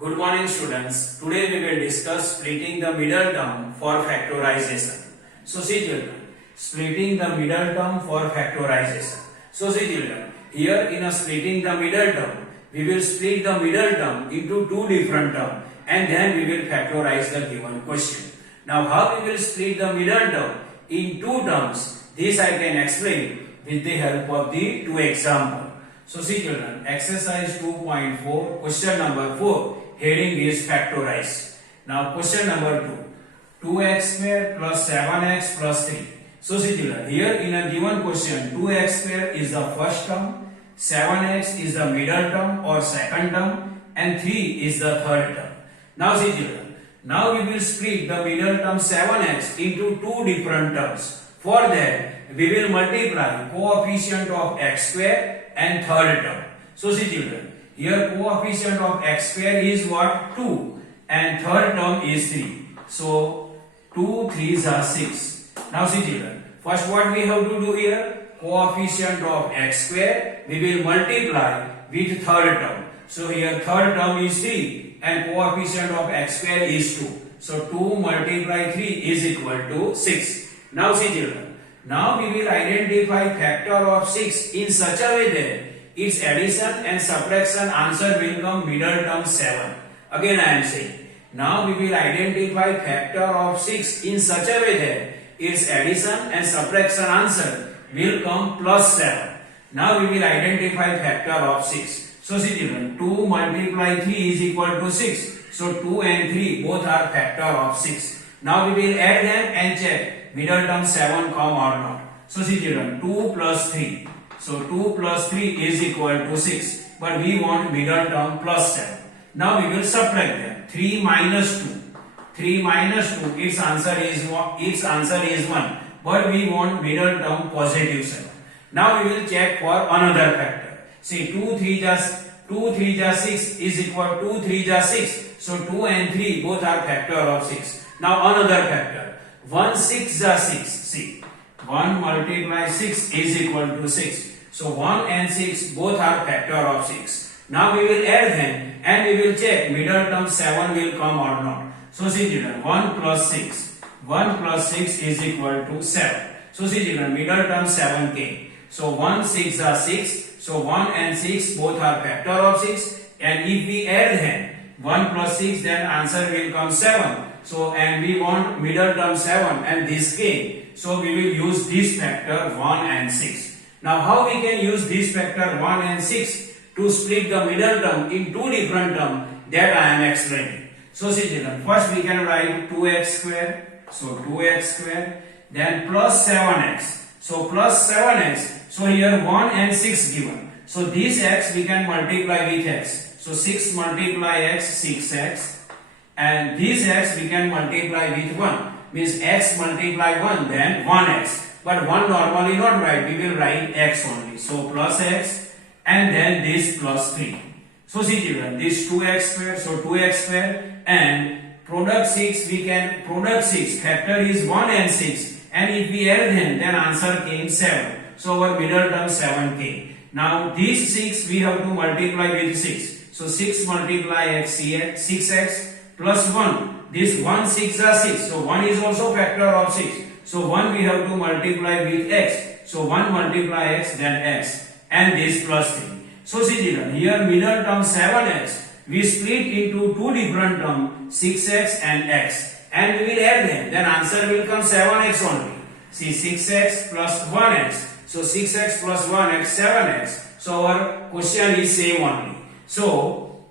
Good morning students. Today we will discuss splitting the middle term for factorization. So see children, splitting the middle term for factorization. So see children, here in a splitting the middle term, we will split the middle term into two different terms and then we will factorize the given question. Now how we will split the middle term in two terms, this I can explain with the help of the two examples. So see children, exercise 2.4, question number 4, heading is factorize. Now question number 2, 2x square plus 7x plus 3. So see children, here in a given question, 2x square is the first term, 7x is the middle term or second term, and 3 is the third term. Now see children, now we will split the middle term 7x into two different terms. For that, we will multiply coefficient of x square and third term. So see children, here coefficient of x square is what? 2 and third term is 3. So 2 3s are 6. Now see children, first what we have to do here? Coefficient of x square we will multiply with third term. So here third term is 3 and coefficient of x square is 2. So 2 multiply 3 is equal to 6. Now see children, now we will identify factor of 6 in such a way that its addition and subtraction answer will come middle term 7. Again I am saying, now we will identify factor of 6 in such a way that its addition and subtraction answer will come plus 7. Now we will identify factor of 6. So see children, 2 multiply 3 is equal to 6. So 2 and 3 both are factor of 6. Now we will add them and check middle term 7 come or not. So see children, 2 plus 3. So 2 plus 3 is equal to 6. But we want middle term plus 7. Now we will subtract them. 3 minus 2. 3 minus 2, its answer is 1. But we want middle term positive 7. Now we will check for another factor. See 2 3 just 6 is equal to 2 3 just 6. So 2 and 3 both are factor of 6. Now another factor. 1 6 just 6. See, 1 multiply 6 is equal to 6. So 1 and 6 both are factor of 6. Now we will add them and we will check middle term 7 will come or not. So see children, 1 plus 6. 1 plus 6 is equal to 7. So see children, middle term 7 came. So 1 6 are 6. So 1 and 6 both are factor of 6. And if we add them, 1 plus 6, then answer will come 7. So and we want middle term 7 and this came. So we will use this factor 1 and 6. Now how we can use this factor 1 and 6 to split the middle term in two different terms, that I am explaining. So see children, first we can write 2x square. So 2x square, then plus 7x. So plus 7x. So here 1 and 6 given. So this x we can multiply with x. So 6 multiply x, 6x. And this x we can multiply with 1. Means x multiply 1, then 1x. But 1 normally not write, we will write x only. So plus x and then this plus 3. So see children, this 2x square, so 2x square and product 6 factor is 1 and 6. And if we add them, then answer came 7. So our middle term 7 came. Now this 6 we have to multiply with 6. So 6 multiply x, 6x plus 1. This 1 6 are 6. So 1 is also factor of 6. So 1 we have to multiply with x. So 1 multiply x, then x. And this plus 3. So see children, here middle term 7x we split into two different terms, 6x and x. And we will add them. Then answer will come 7x only. See 6x plus 1x. So 6x plus 1x, 7x. So our question is same only. So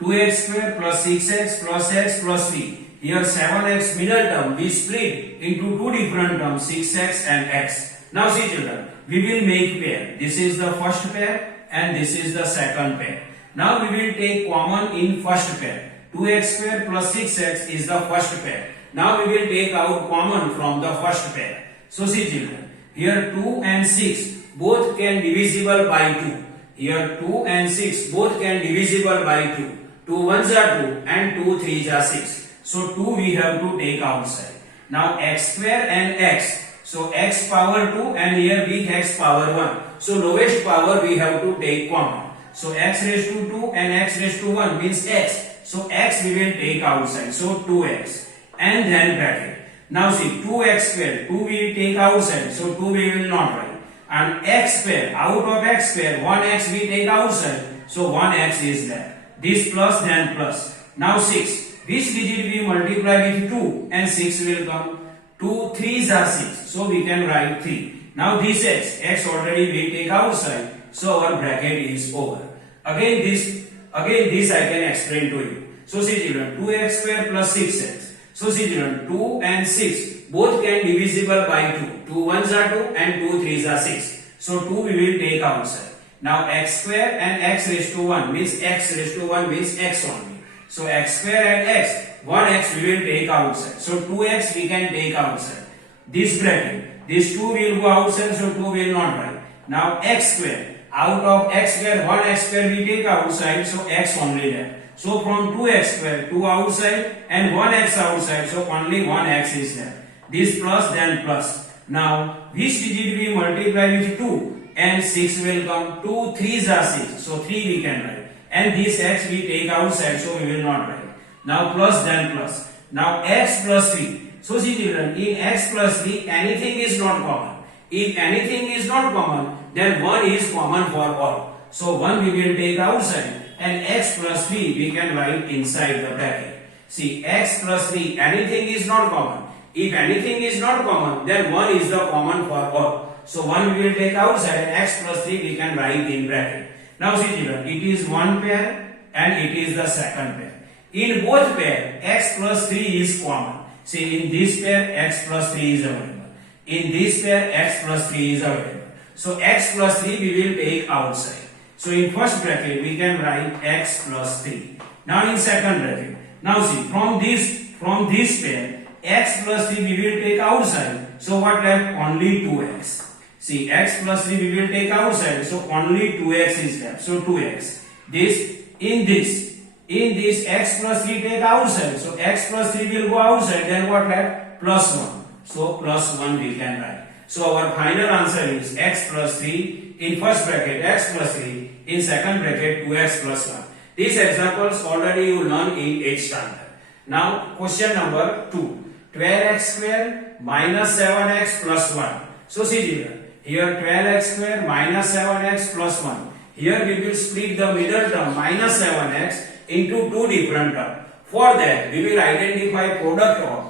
2x square plus 6x plus x plus 3. Here 7x middle term we split into two different terms, 6x and x. Now see children, we will make pair. This is the first pair and this is the second pair. Now we will take common in first pair. 2x square plus 6x is the first pair. Now we will take out common from the first pair. So see children, here 2 and 6 both can divisible by 2. Here 2 and 6 both can divisible by 2. 2 1s are 2 and 2 3s are 6. So 2 we have to take outside. Now x square and x. So x power 2 and here with x power 1. So lowest power we have to take common. So x raised to 2 and x raised to 1 means x. So x we will take outside. So 2x and then bracket. Now see 2x square, 2 we will take outside. So 2 we will not write. And x square, out of x square, 1x we take outside. So 1x is there. This plus then plus. Now 6. Which digit we multiply with 2 and 6 will come? 2 3s are 6. So we can write 3. Now this x already we take outside. So our bracket is over. Again this I can explain to you. So see children, 2x square plus 6x. So see children, 2 and 6 both can divisible by 2. 2 ones are 2 and 2 3s are 6. So 2 we will take outside. Now x square and x raised to 1 means x raised to 1 means x only. So x square and x, 1x we will take outside. So 2x we can take outside. This bracket, this 2 will go outside, so 2 will not write. Now x square, out of x square, 1x square we take outside, so x only there. So from 2x square, 2 outside and 1x outside, so only 1x is there. This plus then plus. Now which digit we multiply with 2 and 6 will come? 2 3s are 6, so 3 we can write. And this x we take outside, so we will not write. Now plus then plus. Now x plus 3. So see children, in x plus 3 anything is not common. If anything is not common, then 1 is common for all. So 1 we will take outside and x plus 3 we can write inside the bracket. See x plus 3 anything is not common. If anything is not common, then 1 is the common for all. So 1 we will take outside and x plus 3 we can write in bracket. Now see children, it is one pair and it is the second pair. In both pair, x plus 3 is common. See in this pair, x plus 3 is available. In this pair, x plus 3 is available. So x plus 3 we will take outside. So in first bracket, we can write x plus 3. Now in second bracket, now see from this pair, x plus 3 we will take outside. So what left? Only 2x. See x plus 3 we will take outside, so only 2x is left. So 2x. In this x plus 3 take outside, so x plus 3 will go outside, then what left? Plus 1. So plus 1 we can write. So our final answer is x plus 3 in first bracket, x plus 3 in second bracket, 2x plus 1. These examples already you learn in 8th standard. Now question number 2. 12x square minus 7x plus 1. So see here 12x square minus 7x plus 1. Here we will split the middle term minus 7x into two different terms. For that we will identify product of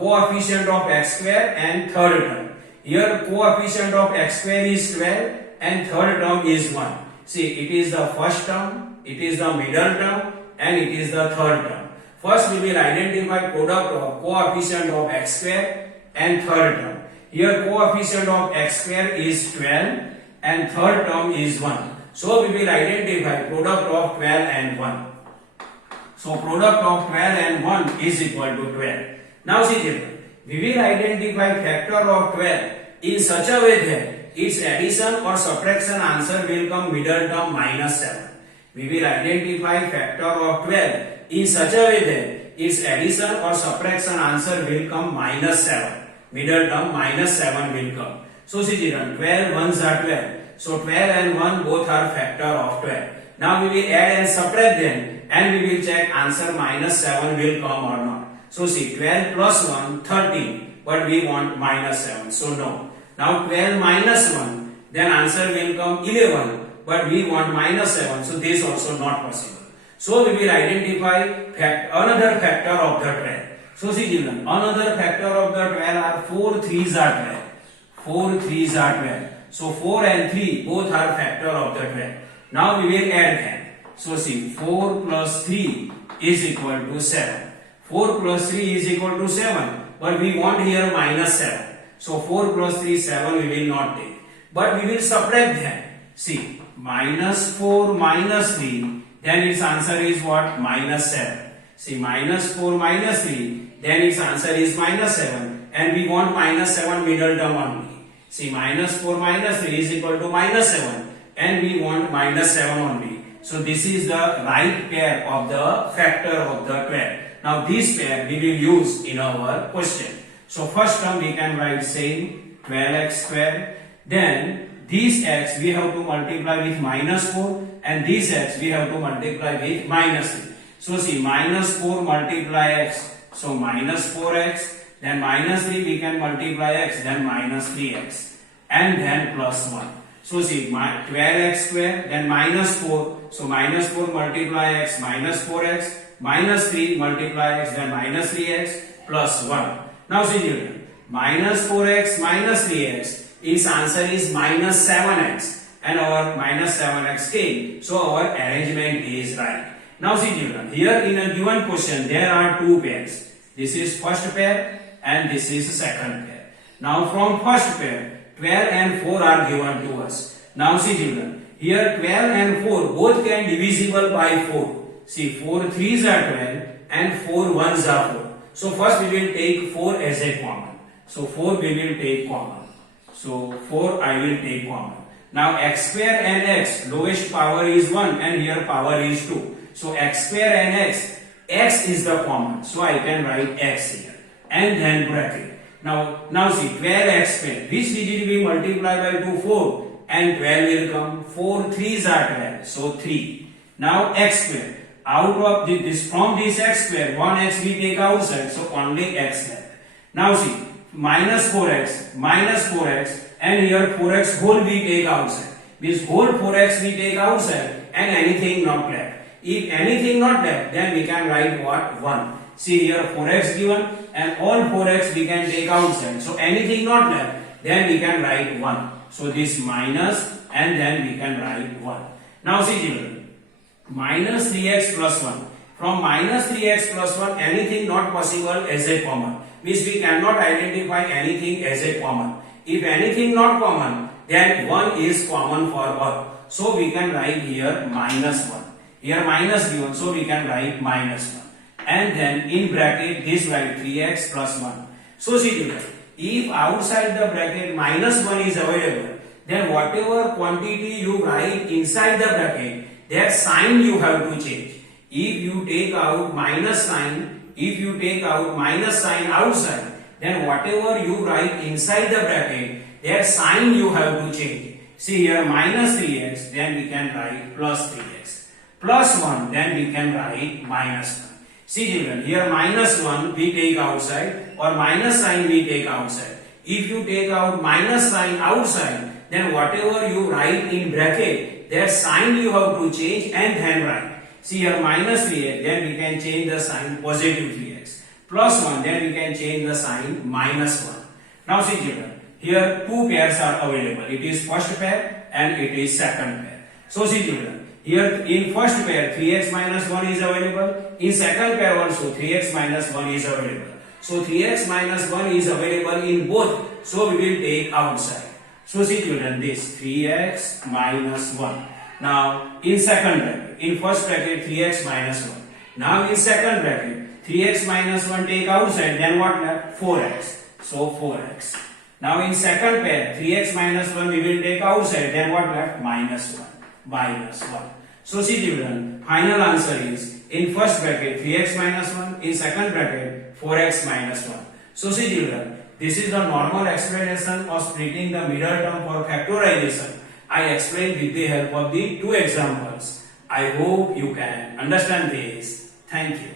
coefficient of x square and third term. Here coefficient of x square is 12 and third term is 1. See it is the first term, it is the middle term and it is the third term. First we will identify product of coefficient of x square and third term. Here coefficient of x square is 12 and third term is 1. So we will identify product of 12 and 1. So product of 12 and 1 is equal to 12. Now see children, we will identify factor of 12 in such a way that its addition or subtraction answer will come middle term minus 7. We will identify factor of 12 in such a way that its addition or subtraction answer will come minus 7. Middle term minus 7 will come. So see children, 12 ones are 12. So 12 and 1 both are factor of 12. Now we will add and subtract them and we will check answer minus 7 will come or not. So see 12 plus 1, 13, but we want minus 7. So no. Now 12 minus 1, then answer will come 11, but we want minus 7. So this also not possible. So we will identify another factor of the 12. So see children, another factor of the 12 are 4 3s are 12. 4 3s are 12. So 4 and 3 both are factor of the 12. Now we will add them. So see 4 plus 3 is equal to 7. 4 plus 3 is equal to 7. But we want here minus 7. So 4 plus 3 7 we will not take. But we will subtract them. See minus 4 minus 3, then its answer is what? Minus 7. See minus 4 minus 3, then its answer is minus 7 and we want minus 7 middle term only. See minus 4 minus 3 is equal to minus 7 and we want minus 7 only. So this is the right pair of the factor of the 12. Now this pair we will use in our question. So first term we can write same 12x square. Then this x we have to multiply with minus 4 and this x we have to multiply with minus 3. So see, minus 4 multiply x, so minus 4x, then minus 3 we can multiply x, then minus 3x, and then plus 1. So see, 12x square, then minus 4, so minus 4 multiply x, minus 4x, minus 3 multiply x, then minus 3x, plus 1. Now see children, minus 4x minus 3x, its answer is minus 7x, and our minus 7x came, so our arrangement is right. Now see children, here in a given question there are two pairs. This is first pair and this is second pair. Now from first pair, 12 and 4 are given to us. Now see children, here 12 and 4 both can divisible by 4. See, 4 3s are 12 and 4 1s are 4. So first we will take 4 as a common. So 4 we will take common. So 4 I will take common. Now x square and x, lowest power is 1 and here power is 2. So x square and x is the common. So I can write x here and then bracket. Now see, 12x square, which digit we multiply by 2? 4, and 12 will come. 4 3s are 12, so 3. Now x square, out of this, from this x square, 1x we take outside, so only x left. Now see, minus 4x, and here 4x whole we take outside. This whole 4x we take outside, and anything not left. If anything not left, then we can write what? 1. See here 4x given, and all 4x we can take outside. So anything not left, then we can write 1. So this minus, and then we can write 1. Now see children, minus 3x plus 1. From minus 3x plus 1, anything not possible as a common. Means we cannot identify anything as a common. If anything not common, then 1 is common for all. So we can write here minus 1. Here minus given, so we can write minus 1. And then in bracket this write 3x plus 1. So see children, if outside the bracket minus 1 is available, then whatever quantity you write inside the bracket, that sign you have to change. If you take out minus sign outside, then whatever you write inside the bracket, that sign you have to change. See here minus 3x, then we can write plus 3x. Plus 1, then we can write minus 1. See children, here minus 1 we take outside, or minus sign we take outside. If you take out minus sign outside, then whatever you write in bracket, that sign you have to change and then write. See here minus 3x, then we can change the sign positive 3x. Plus 1, then we can change the sign minus 1. Now see children, here two pairs are available. It is first pair and it is second pair. So see children, here in first pair 3x minus 1 is available. In second pair also 3x minus 1 is available. So 3x minus 1 is available in both. So we will take outside. So see children, this 3x minus 1. Now in second bracket, in first bracket 3x minus 1. Now in second bracket 3x minus 1 take outside, then what left? 4x. So 4x. Now in second pair 3x minus 1 we will take outside, then what left? Minus 1. Minus 1. So see children, final answer is in first bracket 3x minus 1, in second bracket 4x minus 1. So see children, this is the normal explanation of splitting the middle term for factorization. I explained with the help of the two examples. I hope you can understand this. Thank you.